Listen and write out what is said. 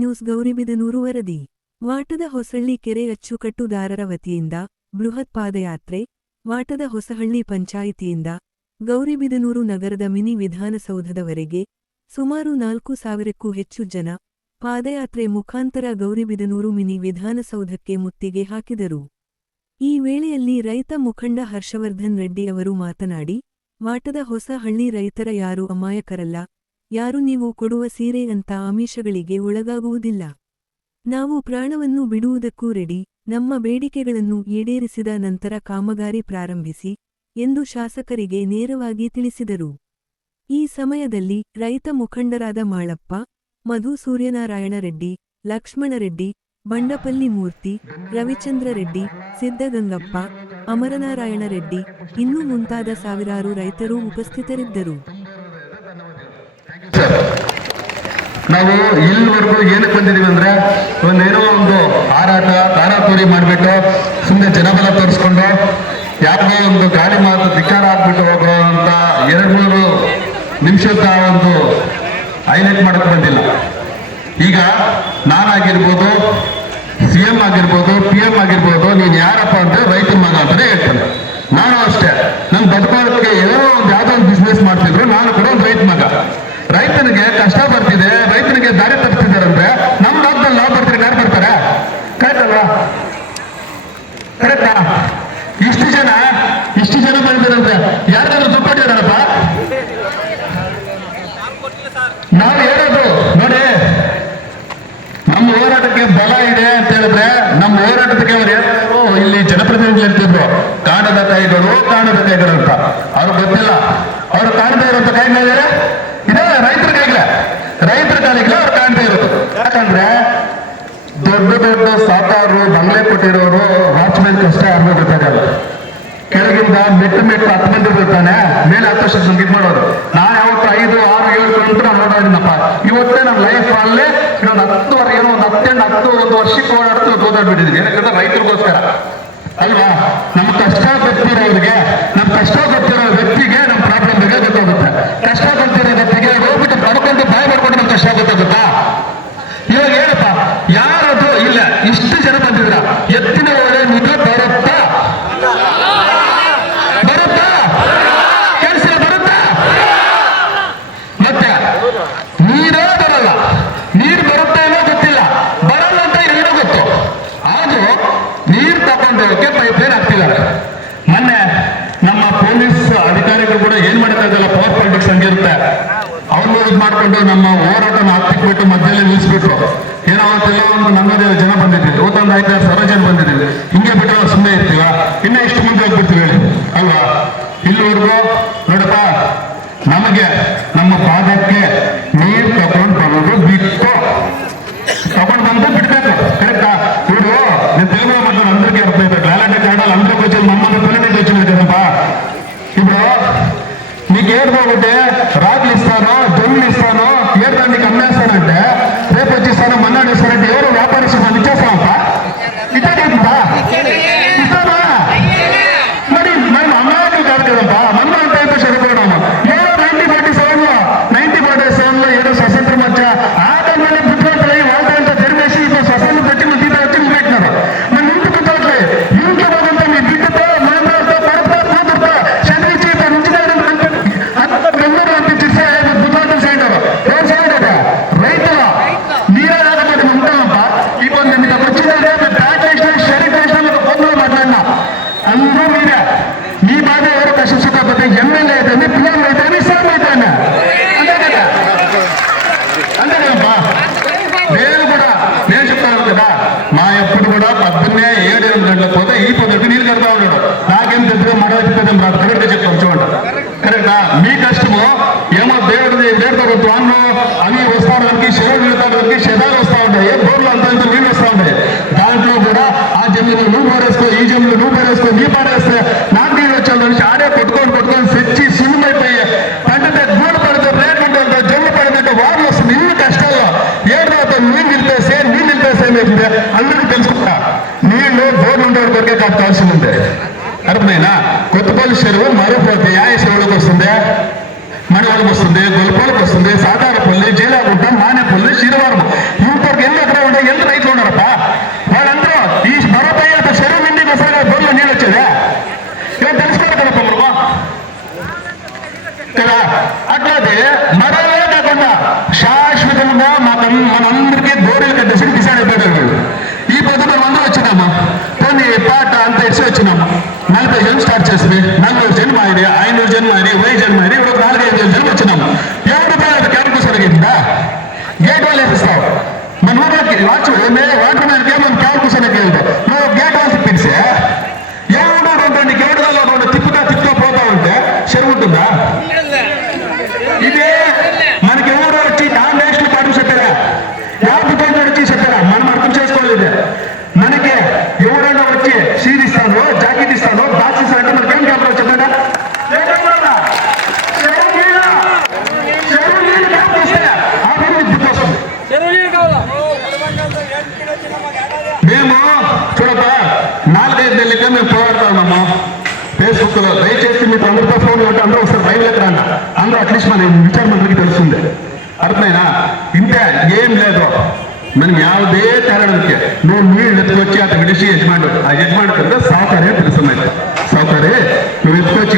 News Gauribidanur ವರದಿ. ವಾಟದ ಹೊಸಳ್ಳಿ ಕೆರೆ ಅಚ್ಚುಕಟ್ಟುದಾರರ ವತಿಯಿಂದ ಬೃಹತ್ ಪಾದಯಾತ್ರೆ. ವಾಟದ ಹೊಸಹಳ್ಳಿ ಪಂಚಾಯಿತಿಯಿಂದ ಗೌರಿಬಿದನೂರು ನಗರದ ಮಿನಿ ವಿಧಾನಸೌಧದವರೆಗೆ ಸುಮಾರು 4,000ಕ್ಕೂ ಹೆಚ್ಚು ಜನ ಪಾದಯಾತ್ರೆ ಮುಖಾಂತರ ಗೌರಿಬಿದನೂರು ಮಿನಿ ವಿಧಾನಸೌಧಕ್ಕೆ ಮುತ್ತಿಗೆ ಹಾಕಿದರು. ಈ ವೇಳೆಯಲ್ಲಿ ರೈತ ಮುಖಂಡ ಹರ್ಷವರ್ಧನ್ ರೆಡ್ಡಿ ಅವರು ಮಾತನಾಡಿ, ವಾಟದ ಹೊಸ ಹಳ್ಳಿ ರೈತರ ಯಾರು ಅಮಾಯಕರಲ್ಲ, ಯಾರು ನೀವು ಕೊಡುವ ಸೀರೆ ಅಂತ ಆಮಿಷಗಳಿಗೆ ಒಳಗಾಗುವುದಿಲ್ಲ. ನಾವು ಪ್ರಾಣವನ್ನು ಬಿಡುವುದಕ್ಕೂ ರೆಡಿ, ನಮ್ಮ ಬೇಡಿಕೆಗಳನ್ನು ಈಡೇರಿಸಿದ ನಂತರ ಕಾಮಗಾರಿ ಪ್ರಾರಂಭಿಸಿ ಎಂದು ಶಾಸಕರಿಗೆ ನೇರವಾಗಿ ತಿಳಿಸಿದರು. ಈ ಸಮಯದಲ್ಲಿ ರೈತ ಮುಖಂಡರಾದ ಮಾಳಪ್ಪ, ಮಧು ಸೂರ್ಯನಾರಾಯಣ ರೆಡ್ಡಿ, ಲಕ್ಷ್ಮಣ ರೆಡ್ಡಿ, ಬಂಡಪಲ್ಲಿ ಮೂರ್ತಿ, ರವಿಚಂದ್ರ ರೆಡ್ಡಿ, ಸಿದ್ದಗಂಗಪ್ಪ, ಅಮರನಾರಾಯಣ ರೆಡ್ಡಿ ಇನ್ನೂ ಮುಂತಾದ ಸಾವಿರಾರು ರೈತರು ಉಪಸ್ಥಿತರಿದ್ದರು. ನಾವು ಇಲ್ಲಿವರೆಗೂ ಏನಕ್ಕೆ ಬಂದಿದೀವಿ ಅಂದ್ರೆ ಒಂದೇನೋ ಒಂದು ಹಾರಾಟ ತಾರಾತೋರಿ ಮಾಡಿಬಿಟ್ಟು ಸುಮ್ಮನೆ ಜನಬಲ ತೋರಿಸ್ಕೊಂಡು ಯಾವುದೋ ಒಂದು ಗಾಳಿ ಮಾತು ಧಿಕ್ಕಾರ ಹಾಕ್ಬಿಟ್ಟು ಹೋಗೋ ಅಂತ 2-3 ನಿಮಿಷದ ಒಂದು ಹೈಲೈಟ್ ಮಾಡಕ್ ಬಂದಿಲ್ಲ. ಈಗ ನಾನಾಗಿರ್ಬೋದು, CM ಆಗಿರ್ಬೋದು, PM ಆಗಿರ್ಬೋದು, ನೀನು ಯಾರಪ್ಪ ಅಂದ್ರೆ ರೈತನ ಮಗ ಅಂತಾನೆ ಹೇಳ್ತಾನೆ. ನಾನು ಅಷ್ಟೇ, ನನ್ನ ಬದುಕೋದಕ್ಕೆ ಏನೋ ಒಂದು ಯಾವುದೋ ಒಂದು ಬಿಸ್ನೆಸ್ ಮಾಡ್ತಿದ್ರು, ನಾನು ಕೂಡ ಒಂದು ರೈತ ಮಗ. ರೈತನಿಗೆ ಕಷ್ಟ ಬರ್ತಿದೆ, ರೈತನಿಗೆ ದಾರಿ ತಪ್ಪಿಸಿದ್ದಾರೆ ಅಂದ್ರೆ ನಮ್ಮ ರಾಜ್ಯದಲ್ಲಿ ನಾವು ಬರ್ತೀರಿ, ಯಾರು ಬರ್ತಾರೆ? ಕರೆಕ್ಟ್ ಅಲ್ವಾ? ಕರೆಕ್ಟಾ? ಇಷ್ಟು ಜನ ಬಂದಿರಂತೆ ಯಾರಾದ್ರೂ ದುಡ್ಡು ಕೊಟ್ಟಿದಾರಪ್ಪ? ನಾವು ಹೇಳೋದು ನೋಡಿ, ನಮ್ಮ ಹೋರಾಟಕ್ಕೆ ಬಲ ಇದೆ ಅಂತ ಹೇಳಿದ್ರೆ ನಮ್ಮ ಹೋರಾಟಕ್ಕೆ ಅವ್ರು ಹೇಳೋರು ಇಲ್ಲಿ ಜನಪ್ರತಿನಿಧಿಗಳು ಇರ್ತಿದ್ರು, ಕಾಣದ ಕೈಗಳು ಅಂತ. ಅವ್ರಿಗೆ ಗೊತ್ತಿಲ್ಲ, ಅವ್ರು ಕಾಣದೇ ಇರುವಂತ ಕೈಗಳಿದೆ, ಇದೇ ರೈತರ ಕಾಲಿಗೆ ಅವ್ರು ಕಾಣ್ತಾ ಇರೋದು. ಯಾಕಂದ್ರೆ ದೊಡ್ಡ ಸಾಕಾರರು ಬಂಗ್ಲೆ ಕೊಟ್ಟಿರೋರು ವಾಚ್ಮೆನ್ ಕಷ್ಟ ಯಾರಿಗೂ ಗೊತ್ತಾಗಲ್ಲ. ಕೆಳಗಿಂದ ಮೆಟ್ಟು 10 ಮಂದಿ ಬರ್ತಾನೆ, ಮೇಲೆ 10 ವರ್ಷ ಇದು ಮಾಡೋದು. ನಾನು ಯಾವತ್ತು 5, 6, 7 ಕಿಲೋಮೀಟರ್ ನಾನು ಓಡಾಡಿನಪ್ಪ. ಇವತ್ತೇ ನಮ್ಮ ಲೈಫ್ ಅಲ್ಲೇ ಇನ್ನೊಂದು 10 ವರ್ಷಕ್ಕೆ ಓಡಾಡ್ಬಿಟ್ಟಿದ್ದೀನಿ. ಏನಕ್ಕಂದ್ರೆ ರೈತರಿಗೋಸ್ಕರ ಅಲ್ವಾ? ನಮ್ಮ ಕಷ್ಟ ಗೊತ್ತಿರೋರಿಗೆ, ನಮ್ಮ ಕಷ್ಟ ಗೊತ್ತಿರೋ ವ್ಯಕ್ತಿಗೆ ನಮ್ಮ ಪ್ರಾಬ್ಲಮ್ ಬಗ್ಗೆ ಗೊತ್ತಾಗುತ್ತೆ. ಕಷ್ಟ ಗೊತ್ತಿರೋ ವ್ಯಕ್ತಿಗೆ ಹೋಗ್ಬಿಟ್ಟು ಬಡ್ಕೊಂಡು ಬಾಯ್ ಮಾಡ್ಕೊಂಡು ನಮ್ಮ ಕಷ್ಟ ಗೊತ್ತಾಗುತ್ತಾ? ಇವಾಗ ಏನಪ್ಪ, ಯಾರದು ಇಲ್ಲ, ಇಷ್ಟು ಜನ ಬಂದಿದ್ರ, ಎತ್ತಿನ ಒಳ್ಳೆ ನಿಮಗೆ ಬರುತ್ತಾ? ಕೆಲಸ ಬರುತ್ತಾ? ಮತ್ತೆ ನೀರೇ ಬರಲ್ಲ. ನೀರು ಬರುತ್ತಾ ಏನೋ ಗೊತ್ತಿಲ್ಲ, ಬರಲ್ಲ ಅಂತ ಏನೋ ಗೊತ್ತು. ಆದ್ರೂ ನೀರು ತಗೊಂಡೋಗಕ್ಕೆ ಪೈಪ್ಲೈನ್ ಹಾಕ್ತಿದ್ದಾರೆ. ಮೊನ್ನೆ ನಮ್ಮ ಪೊಲೀಸ್ ಅಧಿಕಾರಿಗಳು ಕೂಡ ಏನ್ ಮಾಡ್ತಾ ಇದ್ದಲ್ಲ, ಪವರ್ ಪಾಲಿಟಿಕ್ಸ್ ಹಂಗಿರುತ್ತೆ, ಅವ್ರು ಇದು ಮಾಡ್ಕೊಂಡು ನಮ್ಮ ಹೋರಾಟನ ಹಾಕ್ಬಿಟ್ಟು ಮಧ್ಯದಲ್ಲಿ ನಿಲ್ಲಿಸ್ಬಿಟ್ರು. ಏನೋ ಅಂತೆಲ್ಲ ಒಂದು ನಮ್ಮದೇ ಜನ ಬಂದಿದ್ದೀವಿ, 5-6 ಜನ ಬಂದಿದ್ದೀವಿ. ಹಿಂಗೆ ಬಿಟ್ಟರೆ ನಾವು ಸುಮ್ಮನೆ ಇರ್ತೀವ? ಇನ್ನ ಎಷ್ಟು ಮುಂದೆ ಹೋಗ್ಬಿಡ್ತೀವಿ ಹೇಳಿ ಅಲ್ವಾ? ಇಲ್ಲಿವರೆಗೂ ನೋಡಪ್ಪ, ನಮಗೆ ನಮ್ಮ ಪಾದಕ್ಕೆ ನೀರು ತಗೊಂಡು ಬರೋದು ಬಿಟ್ಟು ತಗೊಂಡು ಬಂದು ಬಿಡ್ಬೇಕು. ಕರೆಕ್ಟಾ? ಇವರು ನೀವು తెలుగులో మాట్లాడు, అందరికీ అర్థమవుతుంది. అలాంటి తేడాలు అందరికి వచ్చి మమ్మల్ని పిల్లలకి వచ్చినాయి కదమ్మా. ఇప్పుడు నీకు ఏడుకోకుంటే రాగులు ఇస్తాను, జొన్నులు ఇస్తాను, ఏడుగా నీకు అమ్మేస్తానంటే రేపు వచ్చేస్తాను, మన్నాడు ఇస్తానంటే ఎవరు వ్యాపారస్తులు మనం ఇచ్చేస్తామప్ప? ఇట్లా అవుతుందా? ఇస్తామా? మరి మనం అమ్మాయి కాదు కదమ్మా, మనం అంటే ఎంతో చదువుకున్నాము. ఏదో 1947లో ఏదో స్వతంత్రం వచ్చా ఆ టైంలో బుద్ధిమంతులై వాళ్ళంతా తెరివేసి ఇప్పుడు స్వతంత్రం పెట్టి మన జీతం వచ్చి పెట్టినారు. మన ఇంటికి తోటలే ఇంట్లో పోతుంటే మీ బిడ్డతో, మామూలుతో, కొడుకుతో, కూతురుతో చదివించి అంత గందరూ పంపించేస్తే బుద్ధిమంతులు చేయడారు. ఏం చేయడా? రైతుల మీరే రాకపోతే ఉంటామప్ప. ఇప్పుడు నేను మీకు వచ్చిందంటే బ్యాట్ వేసిన, షరీఫ్ వేసిన, పొందులో మాట్లాడినా అందరూ మీరే. మీ బాధ ఎవరు కష్టించకపోతే ఎమ్మెల్యే అయితేనే, పిఎం అయితేనే, సీఎం అయితేనే, అంతే కదా? అంతే కదమ్మా. నేను చెప్తాను కదా, మా ఎప్పుడు కూడా పొద్దున్నే 7-8 గంటలకు పోతే ఈ పొద్దుకి నీళ్ళు కడతా ఉన్నాడు. నాకేం పెద్దగా మడవెత్తిపోతాం రాదు. కరెక్ట్గా చెప్తాం చూడండి. కరెక్టా? మీ కష్టము ఏమో దేవుడిది వేడుకోవద్దు అన్ను అవి వస్తా ఉండడానికి, శివుడు వెళ్తాడానికి శతాలు వస్తూ ఉంటాయి, బోర్లు అంతా ఇంత నీళ్ళు వస్తూ ఉంటాయి. దాంట్లో కూడా ఆ జమ్ములు నువ్వు పారేసుకో, ఈ జమ్ములు నువ్వు పారేసుకో, నీ పారేస్తే నాకు నీళ్ళు వచ్చాను నుంచి ఆడే కొట్టుకొని తెచ్చి సినిమైపోయి పంటతే గూడు పడితే రేట్లు ఉంటుంది, జమ్ము పడితే వారు వస్తుంది. ఇన్ని కష్టాల్లో ఏడుతో నీళ్ళు నిలిపేసే ఏమైతుంది అందరికీ తెలుసుకుంటా. నీళ్లు బోర్లు ఉండే కొరికే కావాల్సింది ఉంది. అర్థమైనా? కొత్తపల్లి చెరువు మరోపోతే యాయ చెరువులకు వస్తుంది, మణివాళ్ళకి వస్తుంది, గొల్లపల్లికి వస్తుంది, సాధారణపల్లి, జీలాగుంట, మానేపల్లి, శ్రీవారం ఇంతవరకు హెల్ప్ స్టార్ట్ చేసి 400 జన్మ అయింది, 500 జన్మ అయింది, 1000 జన్మ అయింది, ఇప్పుడు 4-5 జన్మ వచ్చినాము. ఎవరు క్యాంపు సరిగిందా గేట్ వాళ్ళు వేసిస్తావు. మన ఊరికి వాటర్ మ్యాన్కే మనం క్యాంపు కూర్చొని వెళ్తాం. నువ్వు గేట్ వాళ్ళు తిప్పిస్తే ఎవరు 2 గేటులలో 2 తిప్పుతా పోతా ఉంటే చెరువు ఉంటుందా? ఇదే మనకి ఎవరు వచ్చి నేషనల్ పార్టీ చెప్పారా, యాభై వచ్చి చెప్పారా, మనం అర్థం చేసుకోలేదు. మనకి ఎవరైనా వచ్చి సీడ్ ఇస్తాను, జాకెట్ ఇస్తాను, బాక్స్ ఇస్తాను అంటే మనకేం క్యాంప్ చెప్పారా? మేము చూడక 4-5 నెలలుగా మేము పోరాడుతా ఉన్నాము ఫేస్బుక్ లో. దయచేసి మీకు అందరితో ఫోన్ కొట్టి అందరూ ఒకసారి బయలుకి రండి. అందరూ అట్లీస్ట్ మన విచార మంత్రికి తెలుస్తుంది. అర్థమైనా? ఇంతే, ఏం లేదు. మనం యావదే తేరడానికి నువ్వు నీళ్ళు ఎత్తుకొచ్చి అతను విడిచి యజమాడు, ఆ యజమాడు కదా సావుకారే తెలుస్తుంది. సావుకారే నువ్వు ఎత్తుకొచ్చి